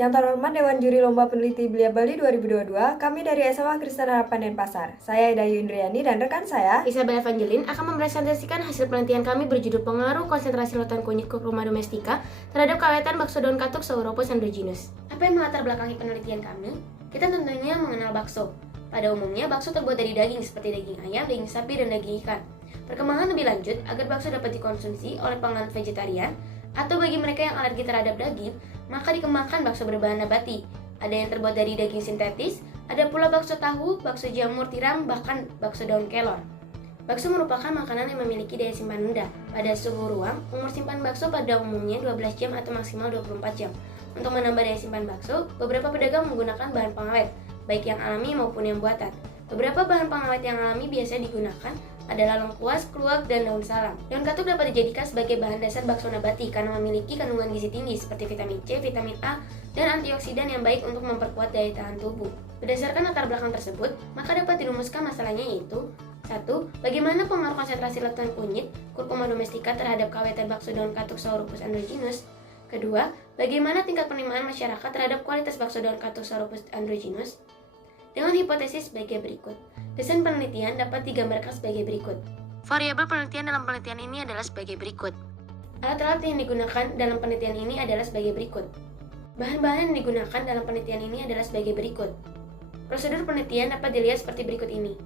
Yang terhormat Dewan Juri Lomba Peneliti Belia Bali 2022, kami dari SMA Kristen Harapan Denpasar. Saya Dayu Indriani dan rekan saya, Isabel Evangeline, akan mempresentasikan hasil penelitian kami berjudul pengaruh konsentrasi lautan kunyit kurkuma domestika terhadap kawetan bakso daun katuk Sauropus androgynus. Apa yang melatar belakangi penelitian kami? Kita tentunya mengenal bakso. Pada umumnya, bakso terbuat dari daging seperti daging ayam, daging sapi, dan daging ikan. Perkembangan lebih lanjut agar bakso dapat dikonsumsi oleh pelanggan vegetarian atau bagi mereka yang alergi terhadap daging, maka dikembangkan bakso berbahan nabati. Ada yang terbuat dari daging sintetis, ada pula bakso tahu, bakso jamur tiram, bahkan bakso daun kelor. Bakso merupakan makanan yang memiliki daya simpan rendah. Pada suhu ruang, umur simpan bakso pada umumnya 12 jam atau maksimal 24 jam. Untuk menambah daya simpan bakso, beberapa pedagang menggunakan bahan pengawet, baik yang alami maupun yang buatan. Beberapa bahan pengawet yang alami biasanya digunakan adalah lengkuas, kluwak, dan daun salam. Daun katuk dapat dijadikan sebagai bahan dasar bakso nabati karena memiliki kandungan gizi tinggi seperti vitamin C, vitamin A, dan antioksidan yang baik untuk memperkuat daya tahan tubuh. Berdasarkan latar belakang tersebut, maka dapat dirumuskan masalahnya yaitu 1. Bagaimana pengaruh konsentrasi lautan kunyit kurkuma domestika terhadap kawetan bakso daun katuk Sauropus androgynus? Kedua, bagaimana tingkat penerimaan masyarakat terhadap kualitas bakso daun katuk Sauropus androgynus? Dengan hipotesis sebagai berikut. Desain penelitian dapat digambarkan sebagai berikut. Variabel penelitian dalam penelitian ini adalah sebagai berikut. Alat-alat yang digunakan dalam penelitian ini adalah sebagai berikut. Bahan-bahan yang digunakan dalam penelitian ini adalah sebagai berikut. Prosedur penelitian dapat dilihat seperti berikut ini.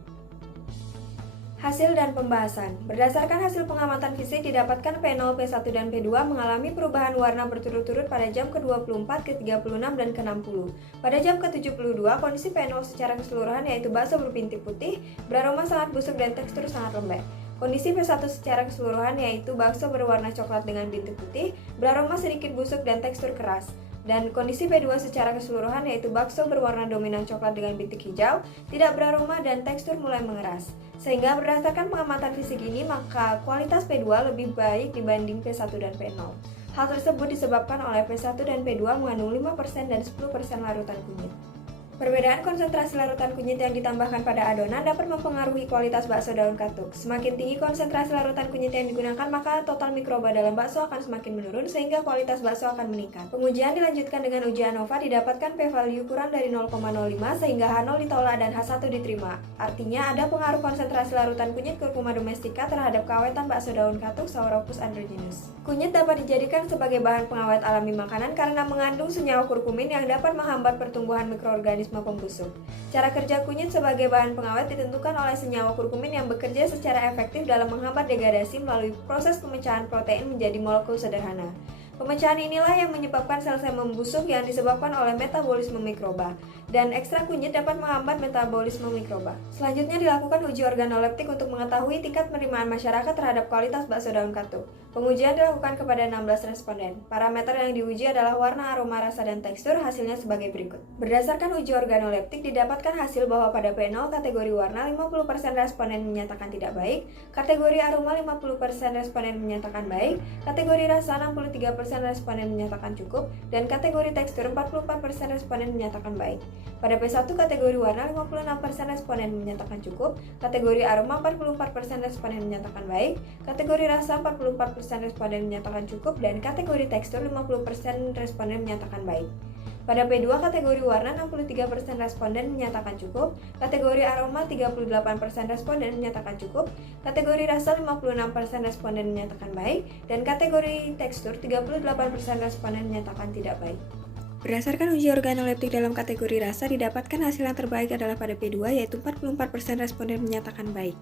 hasil dan pembahasan. Berdasarkan hasil pengamatan fisik didapatkan P0, P1, dan P2 mengalami perubahan warna berturut-turut pada jam ke-24, ke-36, dan ke-60. Pada jam ke-72, kondisi P0 secara keseluruhan yaitu bakso berbintik putih, beraroma sangat busuk dan tekstur sangat lembek. Kondisi P1 secara keseluruhan yaitu bakso berwarna coklat dengan bintik putih, beraroma sedikit busuk dan tekstur keras. Dan kondisi P2 secara keseluruhan yaitu bakso berwarna dominan coklat dengan bintik hijau, tidak beraroma dan tekstur mulai mengeras. Sehingga berdasarkan pengamatan fisik ini, maka kualitas P2 lebih baik dibanding P1 dan P0. Hal tersebut disebabkan oleh P1 dan P2 mengandung 5% dan 10% larutan kunyit. Perbedaan konsentrasi larutan kunyit yang ditambahkan pada adonan dapat mempengaruhi kualitas bakso daun katuk. Semakin tinggi konsentrasi larutan kunyit yang digunakan, maka total mikroba dalam bakso akan semakin menurun sehingga kualitas bakso akan meningkat. Pengujian dilanjutkan dengan uji ANOVA, didapatkan p-value kurang dari 0,05 sehingga H0 ditolak dan H1 diterima. Artinya ada pengaruh konsentrasi larutan kunyit kurkuma domestika terhadap kawetan bakso daun katuk Sauropus androgynus. Kunyit dapat dijadikan sebagai bahan pengawet alami makanan karena mengandung senyawa kurkumin yang dapat menghambat pertumbuhan mikroorganisme pembusuk. Cara kerja kunyit sebagai bahan pengawet ditentukan oleh senyawa kurkumin yang bekerja secara efektif dalam menghambat degradasi melalui proses pemecahan protein menjadi molekul sederhana. Pemecahan inilah yang menyebabkan sel-sel membusuk yang disebabkan oleh metabolisme mikroba, dan ekstrak kunyit dapat menghambat metabolisme mikroba. Selanjutnya dilakukan uji organoleptik untuk mengetahui tingkat penerimaan masyarakat terhadap kualitas bakso daun katuk. Pengujian dilakukan kepada 16 responden. Parameter yang diuji adalah warna, aroma, rasa, dan tekstur. Hasilnya sebagai berikut. Berdasarkan uji organoleptik didapatkan hasil bahwa pada P0 kategori warna 50% responden menyatakan tidak baik, kategori aroma 50% responden menyatakan baik, kategori rasa 63% responden menyatakan cukup, dan kategori tekstur 44% responden menyatakan baik. Pada P1 kategori warna 56% responden menyatakan cukup, kategori aroma 44% responden menyatakan baik, kategori rasa 44% responden menyatakan cukup, dan kategori tekstur 50% responden menyatakan baik. Pada P2 kategori warna 63% responden menyatakan cukup, kategori aroma 38% responden menyatakan cukup, kategori rasa 56% responden menyatakan baik, dan kategori tekstur 38% responden menyatakan tidak baik. Berdasarkan uji organoleptik dalam kategori rasa didapatkan hasil yang terbaik adalah pada P2 yaitu 44% responden menyatakan baik.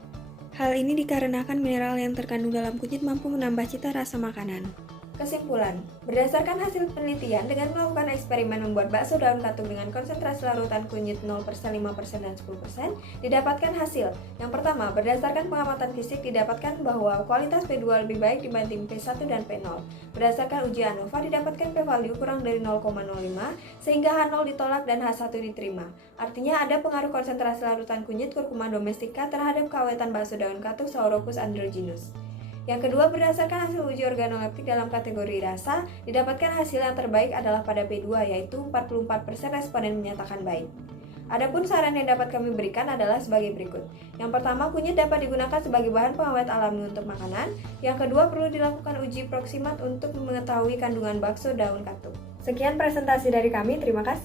Hal ini dikarenakan mineral yang terkandung dalam kunyit mampu menambah cita rasa makanan. Kesimpulan, berdasarkan hasil penelitian dengan melakukan eksperimen membuat bakso daun katuk dengan konsentrasi larutan kunyit 0%, 5%, dan 10%, didapatkan hasil. Yang pertama, berdasarkan pengamatan fisik didapatkan bahwa kualitas P2 lebih baik dibanding P1 dan P0. Berdasarkan uji ANOVA didapatkan p-value kurang dari 0,05 sehingga H0 ditolak dan H1 diterima. Artinya ada pengaruh konsentrasi larutan kunyit kurkuma domestika terhadap kawetan bakso daun katuk Sauropus androgynus. Yang kedua, berdasarkan hasil uji organoleptik dalam kategori rasa, didapatkan hasil yang terbaik adalah pada P2 yaitu 44% responden menyatakan baik. Adapun saran yang dapat kami berikan adalah sebagai berikut. Yang pertama, kunyit dapat digunakan sebagai bahan pengawet alami untuk makanan. Yang kedua, perlu dilakukan uji proksimat untuk mengetahui kandungan bakso daun katuk. Sekian presentasi dari kami, terima kasih.